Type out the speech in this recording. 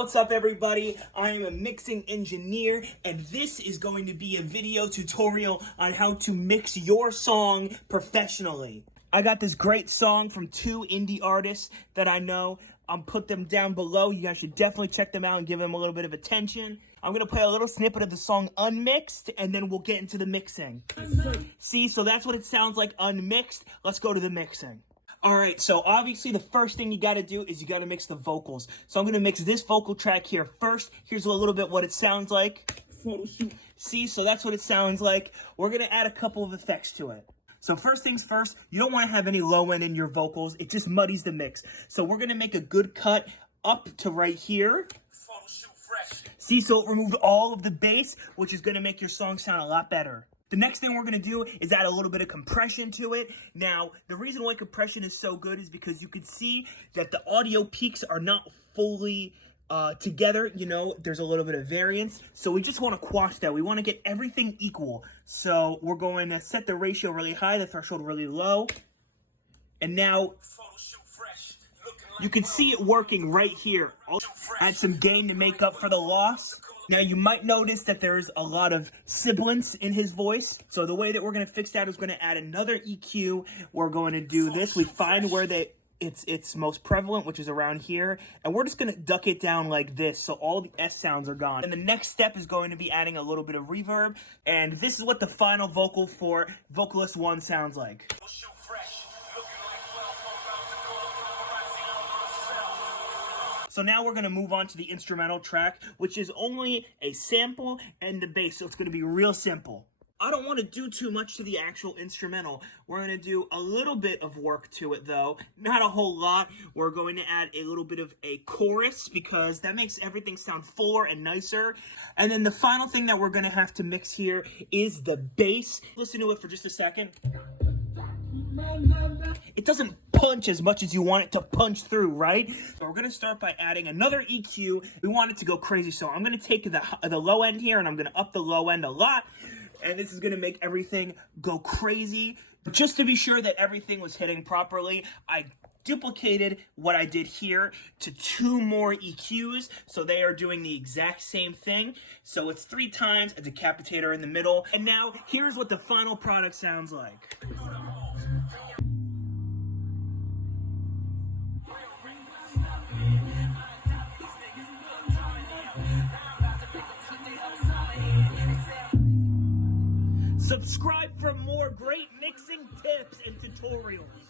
what's up everybody? I am a mixing engineer and this is going to be a video tutorial on how to mix your song professionally. I got this great song from two indie artists that I know. I'll put them down below. You guys should definitely check them out and give them a little bit of attention. I'm going to play a little snippet of the song unmixed and then we'll get into the mixing. See, so that's what it sounds like unmixed. Let's go to the mixing. Alright, so obviously the first thing you gotta do is you gotta mix the vocals. So I'm gonna mix this vocal track here first. Here's a little bit what it sounds like. See, so that's what it sounds like. We're gonna add a couple of effects to it. So first things first, you don't wanna have any low end in your vocals. It just muddies the mix. So we're gonna make a good cut up to right here. See, so it removed all of the bass, which is gonna make your song sound a lot better. The next thing we're going to do is add a little bit of compression to it. Now, the reason why compression is so good is because you can see that the audio peaks are not fully together. You know, there's a little bit of variance. So we just want to quash that. We want to get everything equal. So we're going to set the ratio really high, the threshold really low. And now you can see it working right here. I'll add some gain to make up for the loss. Now, you might notice that there's a lot of sibilance in his voice. So the way that we're going to fix that is going to add another EQ. We're going to do this. We find where it's most prevalent, which is around here. And we're just going to duck it down like this so all the S sounds are gone. And the next step is going to be adding a little bit of reverb. And this is what the final vocal for Vocalist 1 sounds like. So now we're going to move on to the instrumental track, which is only a sample and the bass, so it's going to be real simple. I don't want to do too much to the actual instrumental. We're going to do a little bit of work to it, though. Not a whole lot. We're going to add a little bit of a chorus because that makes everything sound fuller and nicer. And then the final thing that we're going to have to mix here is the bass. Listen to it for just a second. It doesn't punch as much as you want it to punch through, right? So we're going to start by adding another EQ. We want it to go crazy, so I'm going to take the low end here and I'm going to up the low end a lot. And this is going to make everything go crazy. Just to be sure that everything was hitting properly, I duplicated what I did here to 2 more EQs, so they are doing the exact same thing. So it's 3 times a decapitator in the middle. And now here's what the final product sounds like. Subscribe for more great mixing tips and tutorials.